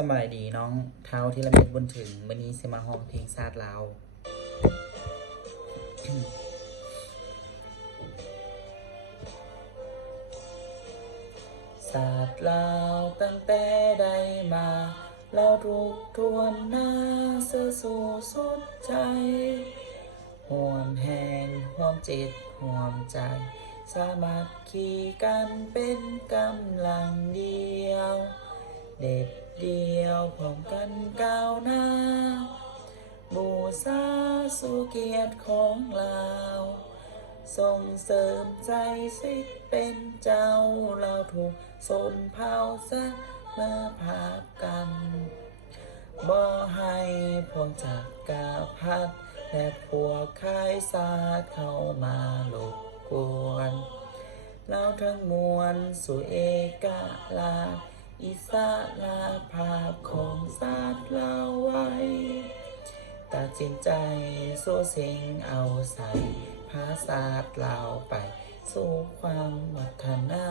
สบายดีน้องเท้าที่ละเม็ดบนถึงวันนี้สิมาห้องเพลงซาดลาวศาสตร์ลาวตั้งแต่ได้มาเราถูกทวนหน้าเสื้อสู่สุดใจห่วมแหงห่วมจิตห่วมใจ สามัคคีกันเป็นกำลังเดียว เด็ดเดียวพร้อมกันก้าวหน้า บูชาสู่เกียรติของเราส่งเสริมใจสิทธิ์เป็นเจ้าเราถูกสนเผาซะเมื่อภาพกันบ่ให้พวกจักกาพัดและพวกขายศาสตร์เข้ามาหลบกวนเราทั้งมวลสู่เอกราชอิสระภาพของศาสตร์เราไว้ตัดสินใจโซ่เสียงเอาใส่ภาษาเราไปสู่ความวัฒนา